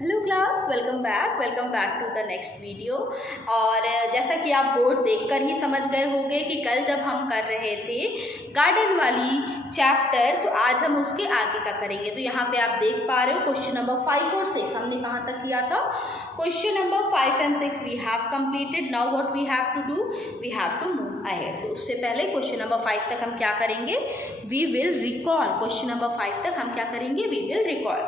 Hello class, welcome back to the next video. और जैसा कि आप बोर्ड देखकर ही समझ गए होंगे कि कल जब हम कर रहे थे गार्डन वाली चैप्टर, तो आज हम उसके आगे का करेंगे। तो यहाँ पे आप देख पा रहे हो क्वेश्चन नंबर 5 और 6 हमने कहाँ तक किया था। Question number 5 and 6 we have completed. Now what we have to do, we have to move ahead. तो उससे पहले क्वेश्चन नंबर 5 तक हम क्या करेंगे, we will recall. Question number 5 तक हम क्या करेंगे, we will recall.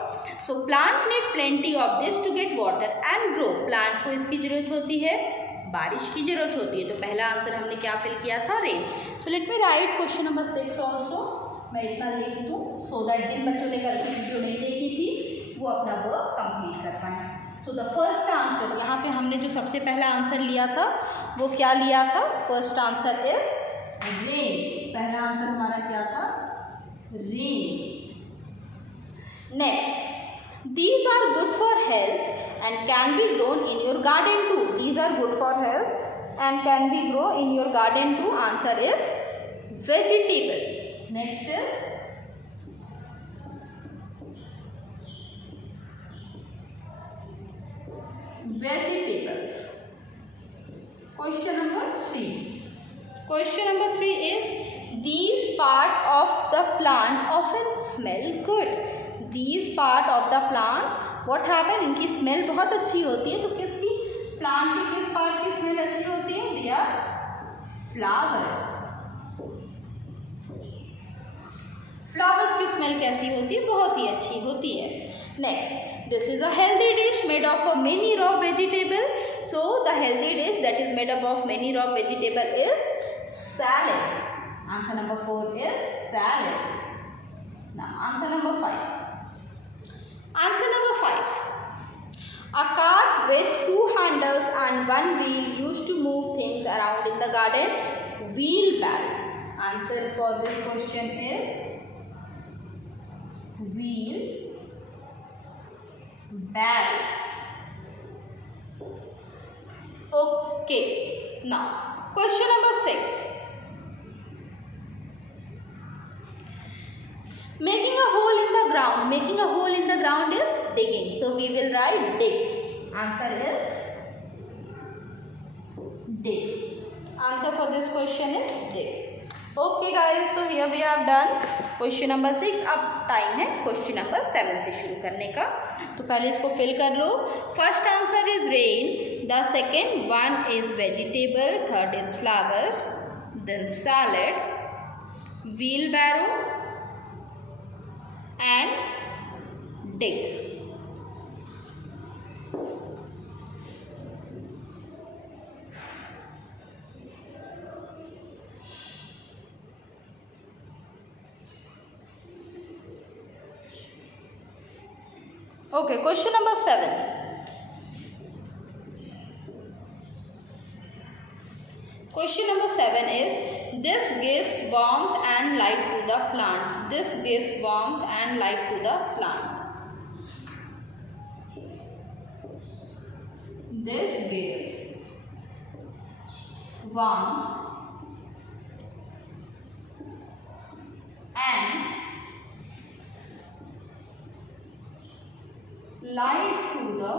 So plant need plenty of this to get water and grow. Plant को इसकी जरूरत होती है, बारिश की जरूरत होती है। तो पहला आंसर हमने क्या फिल किया था, rain. So let me right question number 6 also. मैं इतना लिख दूँ सो दैट जिन बच्चों ने कल की वीडियो नहीं देखी थी वो अपना वर्क कंप्लीट कर पाए। सो द फर्स्ट आंसर, यहाँ पे हमने जो सबसे पहला आंसर लिया था वो क्या लिया था, फर्स्ट आंसर इज रेन। पहला आंसर हमारा क्या था, rain. Next, these are good for health and can be grown in your garden too. These are good for health and can be grown in your garden too. Answer is vegetable. Next is vegetables. Question number 3. Question number 3 is these parts of the plant often smell good. These part of the plant what happen, इनकी smell बहुत अच्छी होती है। तो किसकी, plant की किस part की स्मेल अच्छी होती है, दे आर फ्लावर्स। फ्लावर्स की स्मेल कैसी होती है, बहुत ही अच्छी होती है। Next, this is a healthy dish made of a many raw vegetable. So the healthy dish that is made up of many raw vegetable is salad. Answer number 4 is salad. Now answer number 5. Answer number 5. A cart with 2 handles and 1 wheel used to move things around in the garden. Wheelbarrow. Answer for this question is wheelbarrow. Okay. Now, question number 6. Making a hole in the ground. Making a hole in the ground is digging. So we will write dig. Answer is dig. Answer for this question is dig. Okay guys, so here we have done question number 6. अब time है question number 7 से शुरू करने का। तो पहले इसको fill कर लो। First answer is rain, the second one is vegetable, third is flowers, then salad, wheelbarrow and dig. Okay, question number 7. Question number 7 is this gives warmth and light to the plant. This gives warmth and light to the plant. This gives warmth and light to the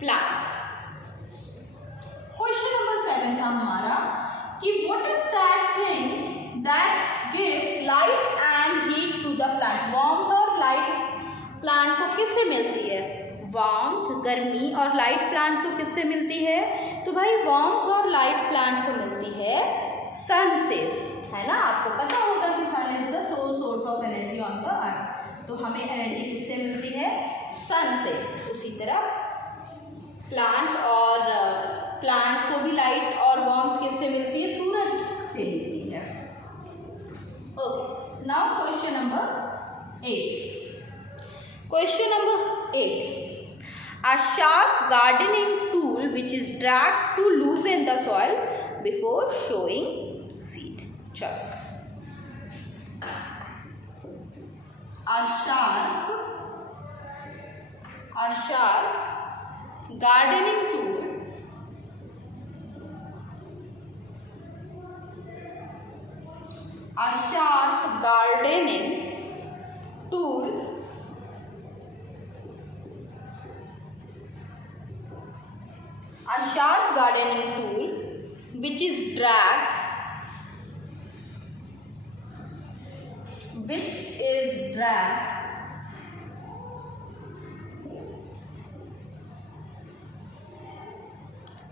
plant. Question number 7 था हमारा कि what is that thing that gives light and heat to the plant. Warmth और light plant को किससे मिलती है, warmth गर्मी और लाइट प्लांट को किससे मिलती है। तो भाई वार्मथ और लाइट प्लांट को मिलती है सन से, है ना। आपको पता होगा कि sun is the source of energy on the earth. तो हमें एनर्जी किससे मिलती है, सन से। उसी तरह प्लांट को भी लाइट और वार्मथ किससे मिलती है, सूरज से मिलती है। Okay, now question number 8. Question number 8. A sharp gardening tool which is dragged to loosen the soil before showing seed. चलो, a sharp gardening tool a sharp gardening tool is dragged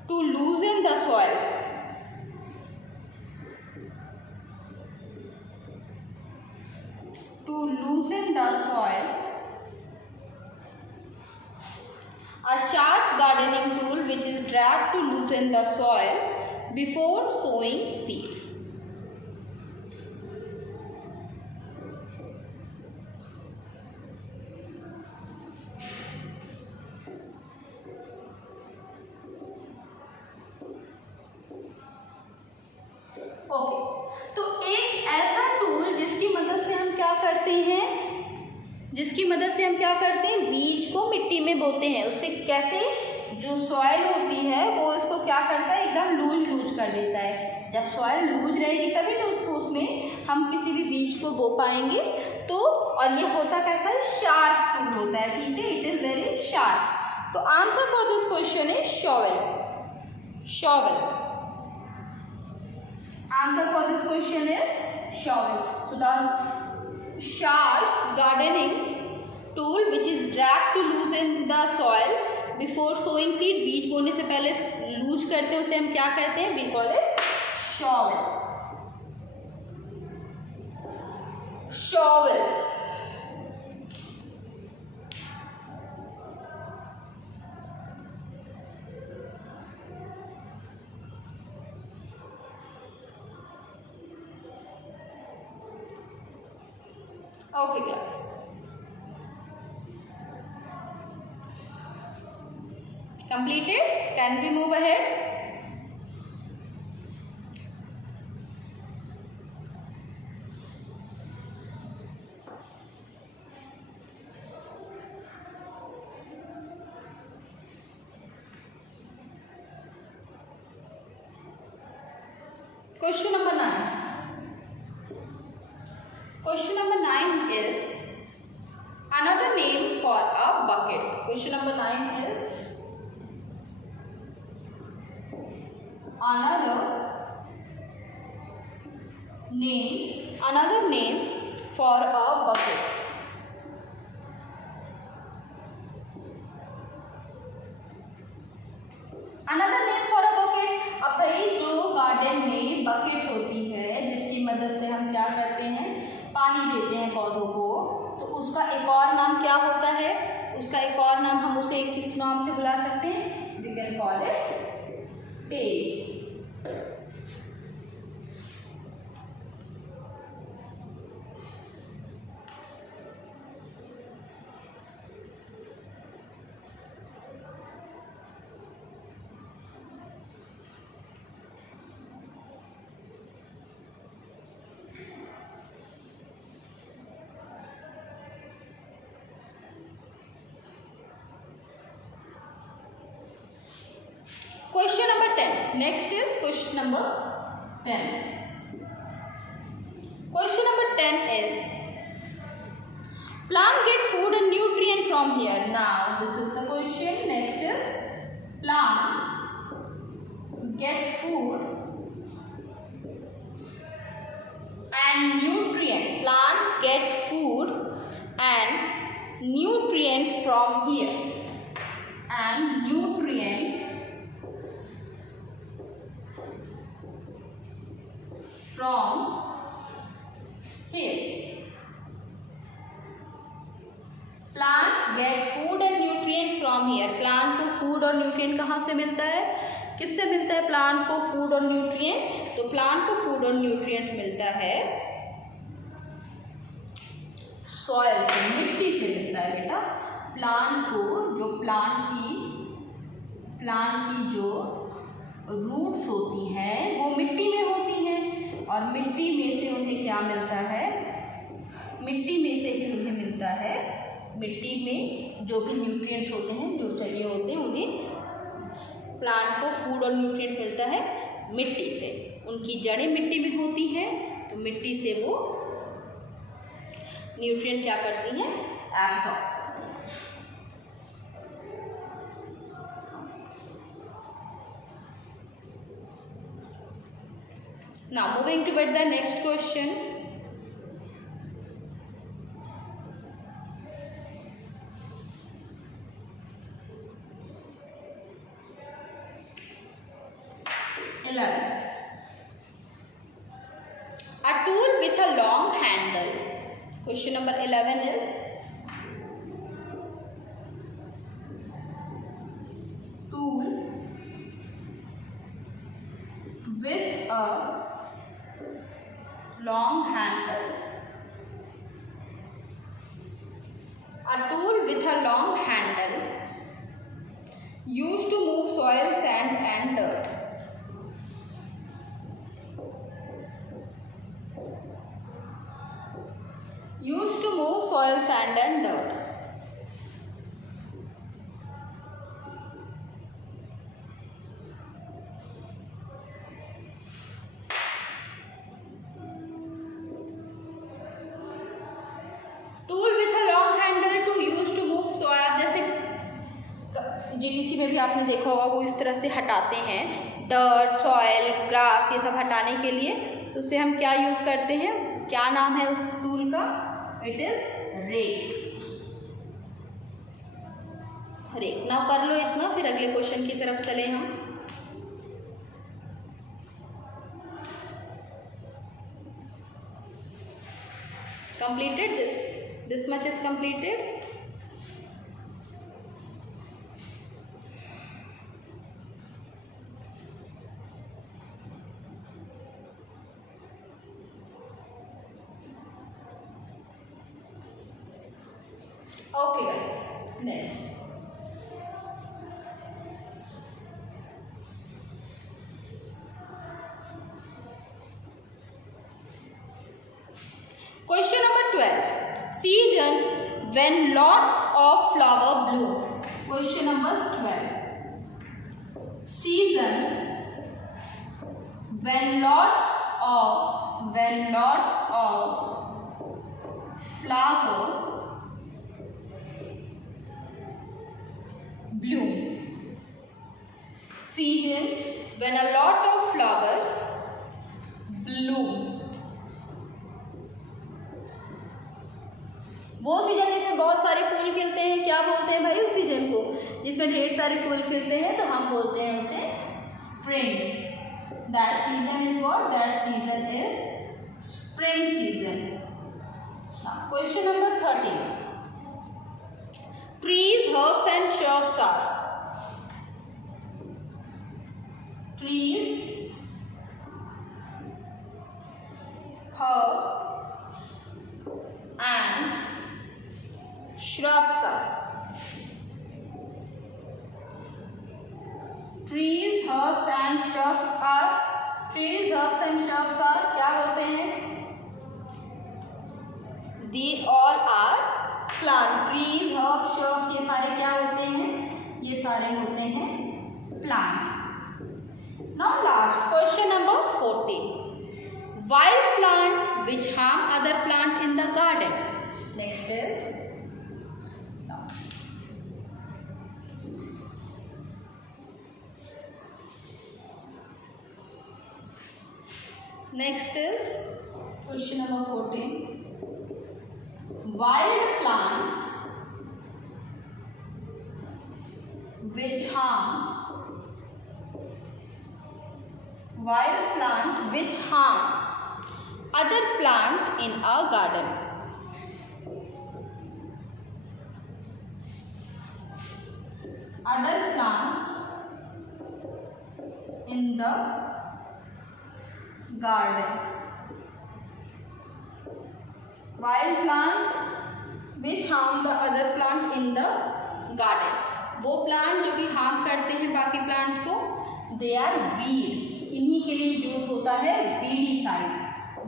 to loosen the soil. A sharp gardening tool which is dragged to loosen the soil before sowing seeds. Okay, तो एक ऐसा tool जिसकी मदद से हम क्या करते हैं, बीज को मिट्टी में बोते हैं। उससे कैसे, जो सॉइल होती है वो इसको क्या करता है, एकदम लूज कर देता है। जब सॉइल लूज रहेगी तभी तो उसमें हम किसी भी बीज को बो पाएंगे। तो और ये होता कैसा है, शार्प टूल होता है, ठीक है, इट इज वेरी शार्प। तो answer for this question is shovel. Answer for this question is shovel. So the sharp gardening tool which is dragged to loosen the soil before sowing seed, बीज बोने से पहले loose करते हैं, उसे हम क्या कहते हैं, we call it shovel. Okay class. Completed? Can we move ahead? Question number 9. Question number 9 is another name for a bucket. Question number 9 is another name for a bucket. Another name for a bucket. अब भाई जो garden में bucket होती है जिसकी मदद से हम क्या करते हैं, पानी देते हैं पौधों को, तो उसका एक और नाम क्या होता है, हम उसे किस नाम से बुला सकते हैं, we can call it tape. Question number 10. Next is question number 10. Question number 10 is plant get food and nutrient from here. Now this is the question. Next is plants get food and nutrient. Plant get food and nutrients from here. And nutrients from here. Plant get food and nutrients from here. Plant को food और nutrient कहाँ से मिलता है, किससे मिलता है plant को फूड और न्यूट्रिएंट? तो प्लांट को फूड और न्यूट्रिएंट मिलता है सॉइल से, मिट्टी से मिलता है बेटा। प्लांट को जो प्लांट की जो रूट्स होती हैं वो मिट्टी में होती हैं, और मिट्टी में से उन्हें क्या मिलता है, मिट्टी में से ही उन्हें मिलता है, मिट्टी में जो भी न्यूट्रिएंट्स होते हैं, जो चाहिए होते हैं, उन्हें प्लांट को फूड और न्यूट्रिएंट मिलता है मिट्टी से। उनकी जड़ें मिट्टी में होती हैं, तो मिट्टी से वो न्यूट्रिएंट क्या करती हैं, absorb. Now moving toward the next question. A tool with a long handle. Question number 11 is tool with a long handle. A tool with a long handle used to move soil, sand and dirt. Used to move soil, sand and dirt. Tool with a long handle to used to move soil. जैसे GTC में भी आपने देखा होगा वो इस तरह से हटाते हैं डर्ट, सॉइल, ग्रास ये सब हटाने के लिए, तो उससे हम क्या यूज़ करते हैं, क्या नाम है उस टूल का? It is rake. Rake. Now कर लो इतना, फिर अगले क्वेश्चन की तरफ चले हम। Completed, this much is completed. Okay guys, next. Question number 12. Season when lots of flower bloom. Question number 12. Season when lots of flower bloom. Season when a lot of flowers bloom. वो season जिसमें बहुत सारे फूल खिलते हैं, क्या बोलते हैं भाई उस सीजन को? जिसमें ढेर सारे फूल खिलते हैं तो हम बोलते हैं उसे spring. That season is what? That season is spring season. Question number 13. Trees, herbs and shrubs are. Trees, herbs and shrubs are. Trees, herbs and shrubs are. Trees, herbs and shrubs are क्या होते हैं? They all are plant. Trees, herb, shrubs ये सारे क्या होते हैं? ये सारे होते हैं plant. Now last question number 14. Wild plant which harm other plant in the garden. Next is question number 14. Wild plant which harm other plant in a garden. Other plant in the garden. Wild plant which harm the other plant in the garden. वो plant जो कि harm करते हैं बाकी plants को, they are weed. इन्हीं के लिए यूज होता है वीडीसाइड।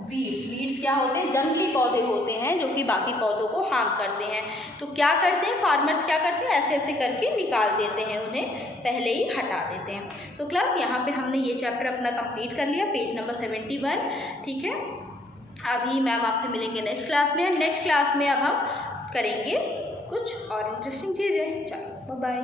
वीड्स क्या होते हैं? जंगली पौधे होते हैं जो कि बाकी पौधों को हार्म करते हैं। तो क्या करते हैं फार्मर्स, क्या करते हैं? ऐसे ऐसे करके निकाल देते हैं, उन्हें पहले ही हटा देते हैं। सो क्लास यहाँ पे हमने ये चैप्टर अपना कंप्लीट कर लिया, पेज नंबर 71। ठीक है, अभी मैम आपसे मिलेंगे नेक्स्ट क्लास में। नेक्स्ट क्लास में अब हम करेंगे कुछ और इंटरेस्टिंग चीज़ें। चलो बाय बाय।